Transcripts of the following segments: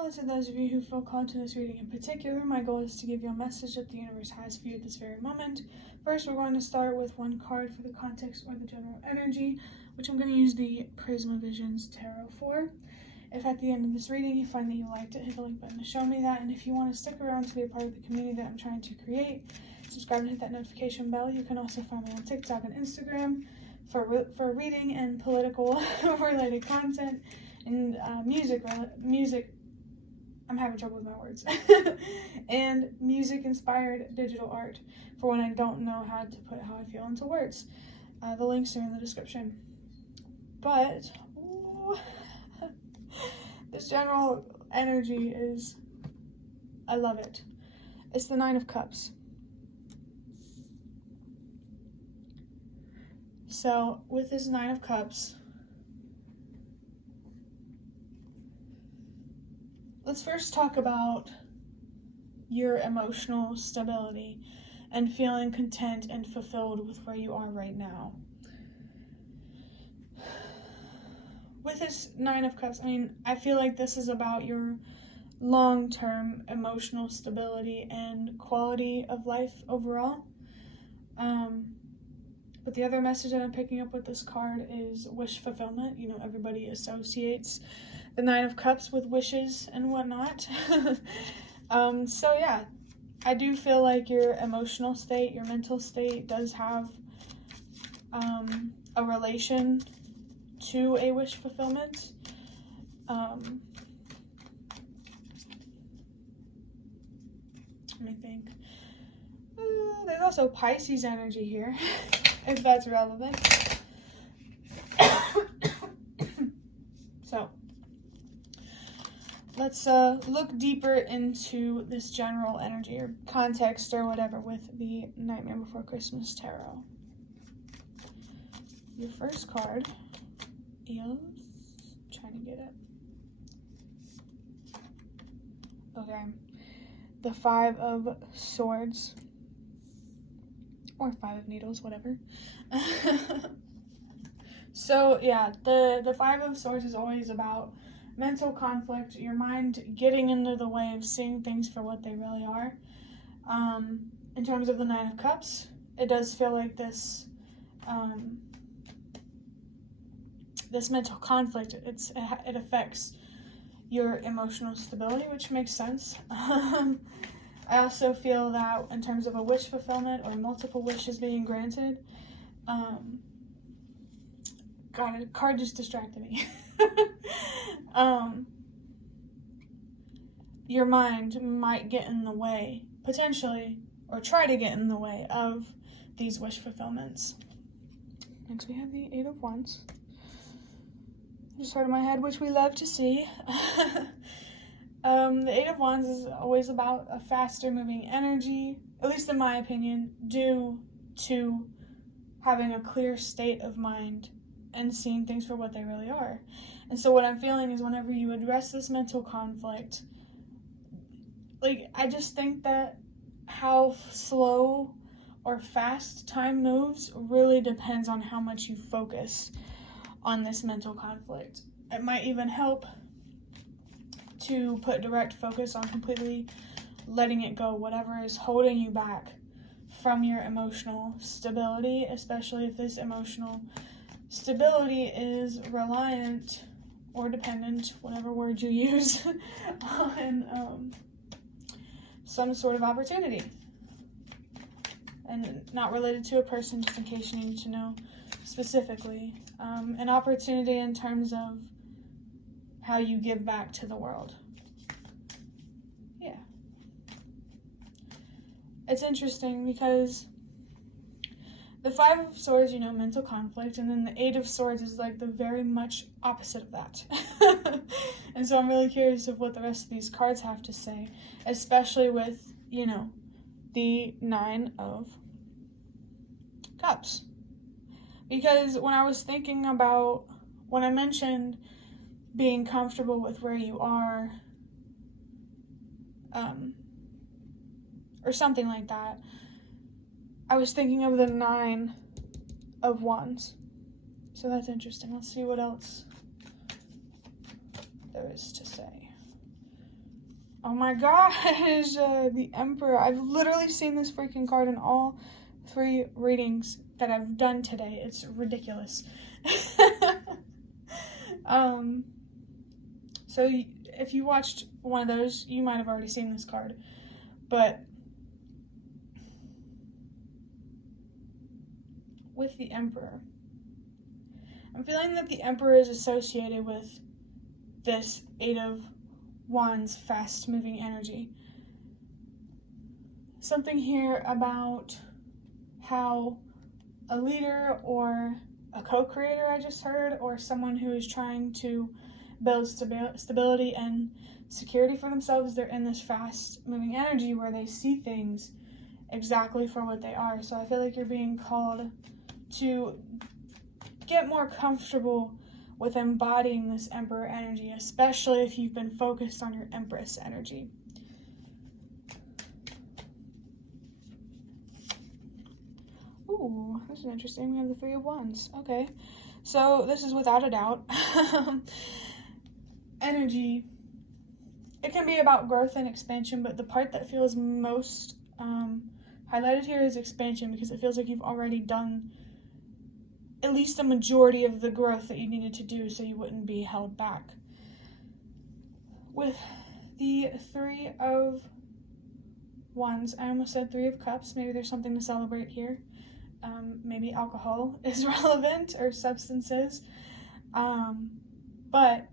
Hello to those of you who feel called to this reading in particular. My goal is to give you a message that the universe has for you at this very moment. First, we're going to start with one card for the context or the general energy, which I'm going to use the Prisma Visions Tarot for. If at the end of this reading you find that you liked it, hit the like button to show me that. And if you want to stick around to be a part of the community that I'm trying to create, subscribe and hit that notification bell. You can also find me on TikTok and Instagram for reading and political related content and music. I'm having trouble with my words. And music-inspired digital art for when I don't know how to put how I feel into words. The links are in the description. But this general energy is, I love it. It's the Nine of Cups. So with this Nine of Cups, let's first talk about your emotional stability and feeling content and fulfilled with where you are right now. With this Nine of Cups, I feel like this is about your long-term emotional stability and quality of life overall. But the other message that I'm picking up with this card is wish fulfillment. You know, everybody associates the Nine of Cups with wishes and whatnot. So yeah, I do feel like your emotional state, your mental state does have a relation to a wish fulfillment. Let me think. There's also Pisces energy here, if that's relevant. So let's look deeper into this general energy or context or whatever with the Nightmare Before Christmas Tarot. Your first card is, trying to get it. Okay. The Five of Swords. Or Five of Needles, whatever. So yeah, the Five of Swords is always about mental conflict, your mind getting into the way of seeing things for what they really are. In terms of the Nine of Cups, it does feel like this this mental conflict, it affects your emotional stability, which makes sense. I also feel that in terms of a wish fulfillment or multiple wishes being granted, God, a card just distracted me. Your mind might get in the way, potentially, or try to get in the way of these wish fulfillments. Next we have the Eight of Wands. Just heard in my head, which we love to see. The Eight of Wands is always about a faster moving energy, at least in my opinion, due to having a clear state of mind and seeing things for what they really are. And so what I'm feeling is whenever you address this mental conflict, I just think that how slow or fast time moves really depends on how much you focus on this mental conflict. It might even help to put direct focus on completely letting it go, whatever is holding you back from your emotional stability, especially if this emotional stability is reliant or dependent, whatever word you use, on some sort of opportunity. And not related to a person, just in case you need to know specifically. An opportunity in terms of how you give back to the world. Yeah. It's interesting because the Five of Swords, mental conflict, and then the Eight of Swords is like the very much opposite of that. And so I'm really curious of what the rest of these cards have to say, especially with, the Nine of Cups. Because when I was thinking about, when I mentioned being comfortable with where you are, or something like that, I was thinking of the Nine of Wands. So that's interesting. Let's see what else there is to say. Oh my gosh, the Emperor. I've literally seen this freaking card in all 3 readings that I've done today. It's ridiculous. So if you watched one of those, you might have already seen this card. But with the Emperor, I'm feeling that the Emperor is associated with this 8 of Wands, fast-moving energy. Something here about how a leader or a co-creator, I just heard, or someone who is trying to build stability and security for themselves, they're in this fast-moving energy where they see things exactly for what they are. So I feel like you're being called to get more comfortable with embodying this Emperor energy, especially if you've been focused on your Empress energy. Ooh, this is interesting. We have the 3 of Wands. Okay. So this is without a doubt. Energy. It can be about growth and expansion, but the part that feels most highlighted here is expansion, because it feels like you've already done at least a majority of the growth that you needed to do, so you wouldn't be held back. With the 3 of Wands, I almost said 3 of Cups. Maybe there's something to celebrate here. Maybe alcohol is relevant, or substances. But,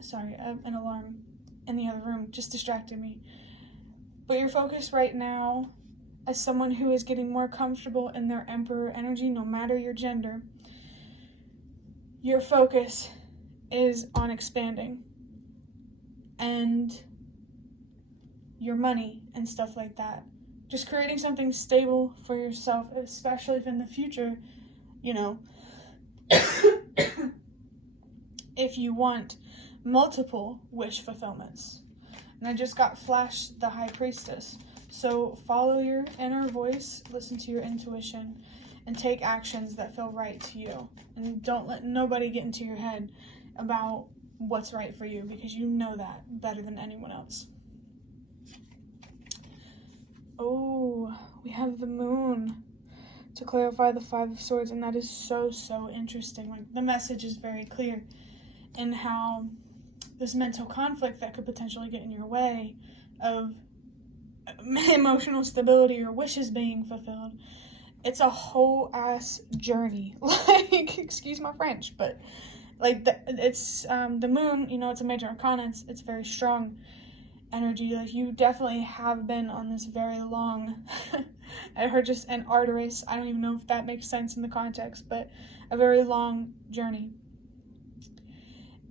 sorry, an alarm in the other room just distracted me. But your focus right now, as someone who is getting more comfortable in their Emperor energy, no matter your gender, your focus is on expanding and your money and stuff like that. Just creating something stable for yourself, especially if in the future, you know, if you want multiple wish fulfillments. And I just got flashed the High Priestess. So follow your inner voice, listen to your intuition, and take actions that feel right to you. And don't let nobody get into your head about what's right for you, because you know that better than anyone else. Oh, we have the Moon to clarify the 5 of Swords, and that is so, so interesting. Like, the message is very clear in how this mental conflict that could potentially get in your way of emotional stability or wishes being fulfilled, it's a whole ass journey. Like, excuse my French, but like it's the Moon, you know, it's a major arcana, it's very strong energy. Like, you definitely have been on this very long I heard just an arteries, I don't even know if that makes sense in the context, but a very long journey.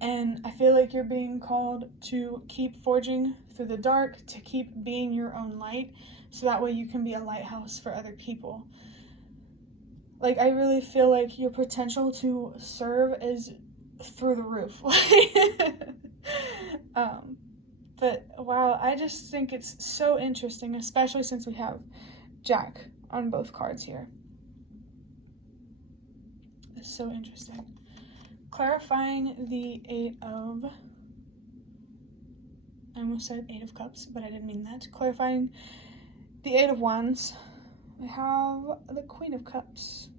And I feel like you're being called to keep forging through the dark, to keep being your own light, so that way you can be a lighthouse for other people. Like, I really feel like your potential to serve is through the roof. But wow, I just think it's so interesting, especially since we have Jack on both cards here. It's so interesting. Clarifying the 8 of, I almost said 8 of Cups, but I didn't mean that. Clarifying the 8 of Wands, I have the Queen of Cups.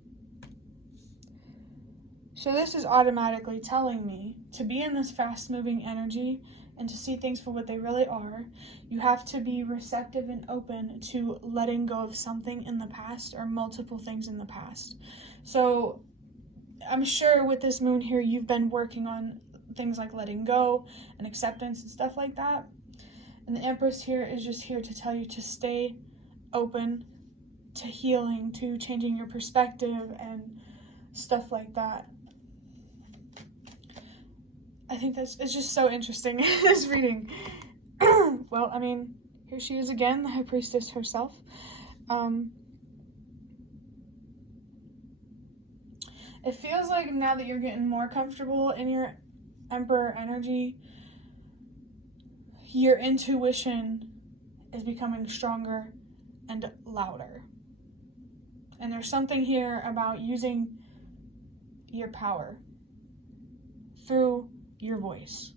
So this is automatically telling me to be in this fast-moving energy and to see things for what they really are. You have to be receptive and open to letting go of something in the past, or multiple things in the past. So I'm sure with this Moon here, you've been working on things like letting go and acceptance and stuff like that. And the Empress here is just here to tell you to stay open to healing, to changing your perspective and stuff like that. I think it's just so interesting, this reading. Well, I mean, here she is again, the High Priestess herself. It feels like now that you're getting more comfortable in your Emperor energy, your intuition is becoming stronger and louder. And there's something here about using your power through your voice.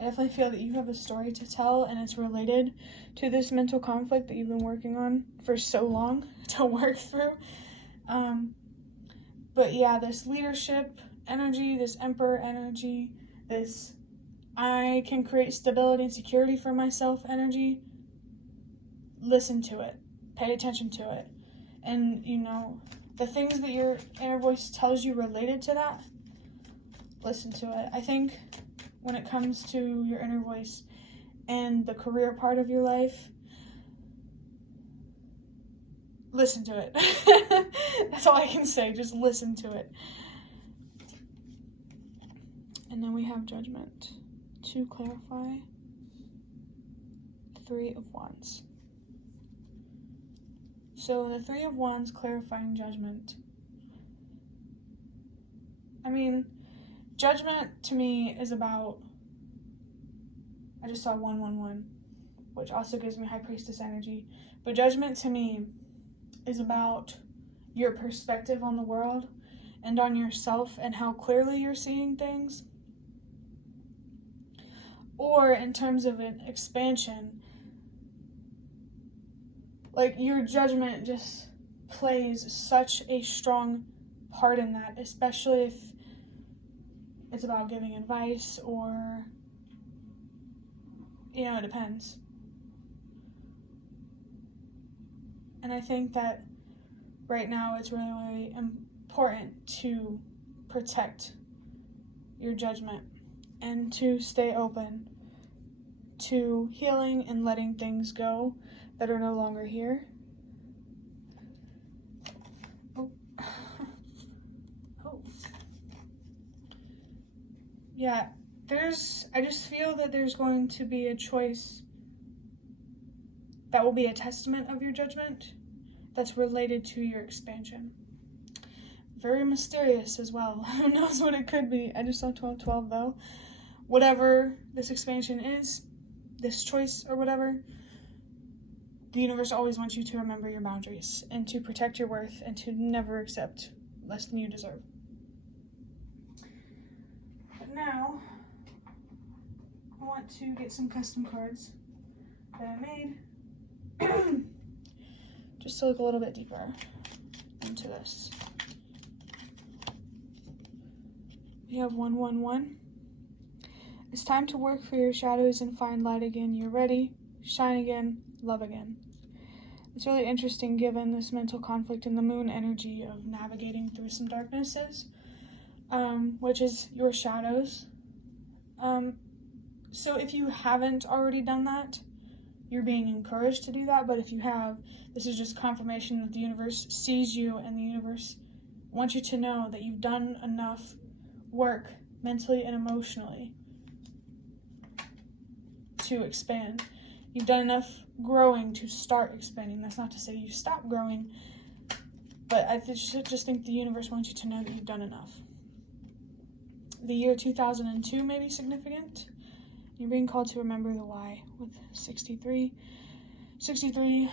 I definitely feel that you have a story to tell, and it's related to this mental conflict that you've been working on for so long to work through. But yeah, this leadership energy, this emperor energy, this I can create stability and security for myself energy, listen to it. Pay attention to it. And, the things that your inner voice tells you related to that, listen to it. I think when it comes to your inner voice and the career part of your life, listen to it. That's all I can say. Just listen to it. And then we have Judgment. To clarify, 3 of Wands. So the 3 of Wands clarifying Judgment. I mean, Judgment to me is about, I just saw 111, which also gives me High Priestess energy. But Judgment to me is about your perspective on the world and on yourself and how clearly you're seeing things. Or in terms of an expansion, like your judgment just plays such a strong part in that, especially if it's about giving advice or, it depends. And I think that right now it's really, really important to protect your judgment and to stay open to healing and letting things go that are no longer here. Oh. Yeah, I just feel that there's going to be a choice that will be a testament of your judgment that's related to your expansion. Very mysterious as well. Who knows what it could be? I just saw 1212 though. Whatever this expansion is, this choice or whatever, the universe always wants you to remember your boundaries and to protect your worth and to never accept less than you deserve. But now, I want to get some custom cards that I made just to look a little bit deeper into this. We have 111. It's time to work for your shadows and find light again. You're ready. Shine again. Love again. It's really interesting given this mental conflict in the moon energy of navigating through some darknesses, which is your shadows. So if you haven't already done that, you're being encouraged to do that. But if you have, this is just confirmation that the universe sees you and the universe wants you to know that you've done enough work mentally and emotionally to expand. You've done enough growing to start expanding. That's not to say you stop growing, but I just think the universe wants you to know that you've done enough. The year 2002 may be significant. You're being called to remember the why with 63. 63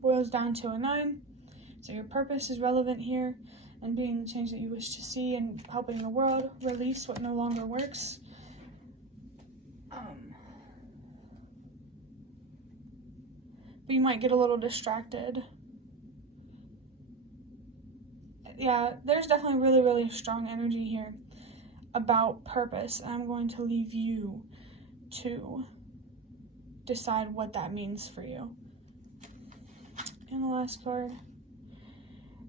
boils down to a 9. So your purpose is relevant here, and being the change that you wish to see and helping the world release what no longer works. But you might get a little distracted. Yeah, there's definitely really, really strong energy here about purpose. I'm going to leave you to decide what that means for you. And the last card.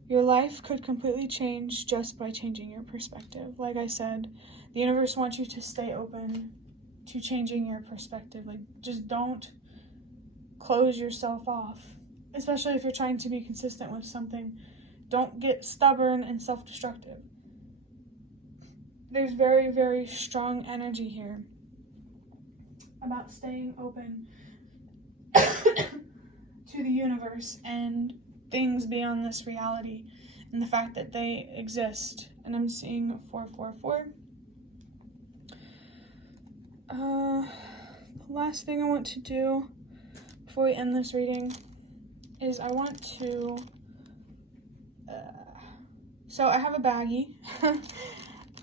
Your life could completely change just by changing your perspective. Like I said, the universe wants you to stay open to changing your perspective. Like, just don't close yourself off, especially if you're trying to be consistent with something. Don't get stubborn and self-destructive. There's very, very strong energy here about staying open to the universe and things beyond this reality and the fact that they exist. And I'm seeing 444. The last thing I want to do before we end this reading is I want to so I have a baggie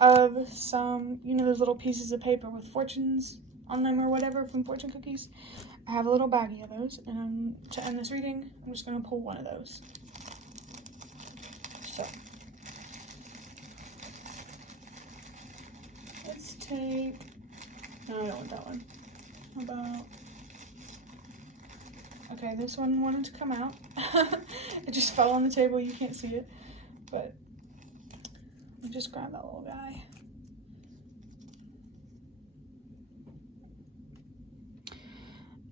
of some, you know, those little pieces of paper with fortunes on them or whatever from fortune cookies. I have a little baggie of those, and to end this reading, I'm just going to pull one of those. So, let's take, no, I don't want that one. How about, okay, this one wanted to come out. It just fell on the table, you can't see it, but I'll just grab that little guy.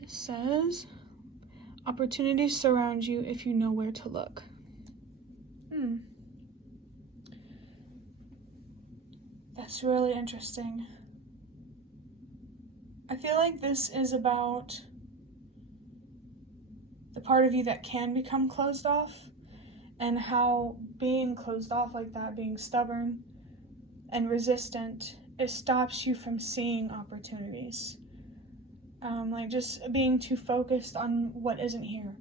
It says, opportunities surround you if you know where to look. That's really interesting. I feel like this is about the part of you that can become closed off, and how being closed off like that, being stubborn and resistant, it stops you from seeing opportunities. Like just being too focused on what isn't here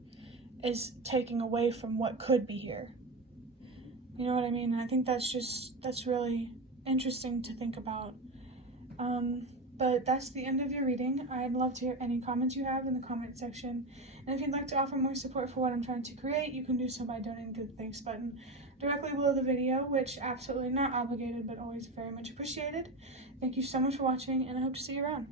is taking away from what could be here. You know what I mean? And I think that's really interesting to think about. But that's the end of your reading. I'd love to hear any comments you have in the comment section. And if you'd like to offer more support for what I'm trying to create, you can do so by donating to the thanks button directly below the video, which absolutely not obligated, but always very much appreciated. Thank you so much for watching, and I hope to see you around.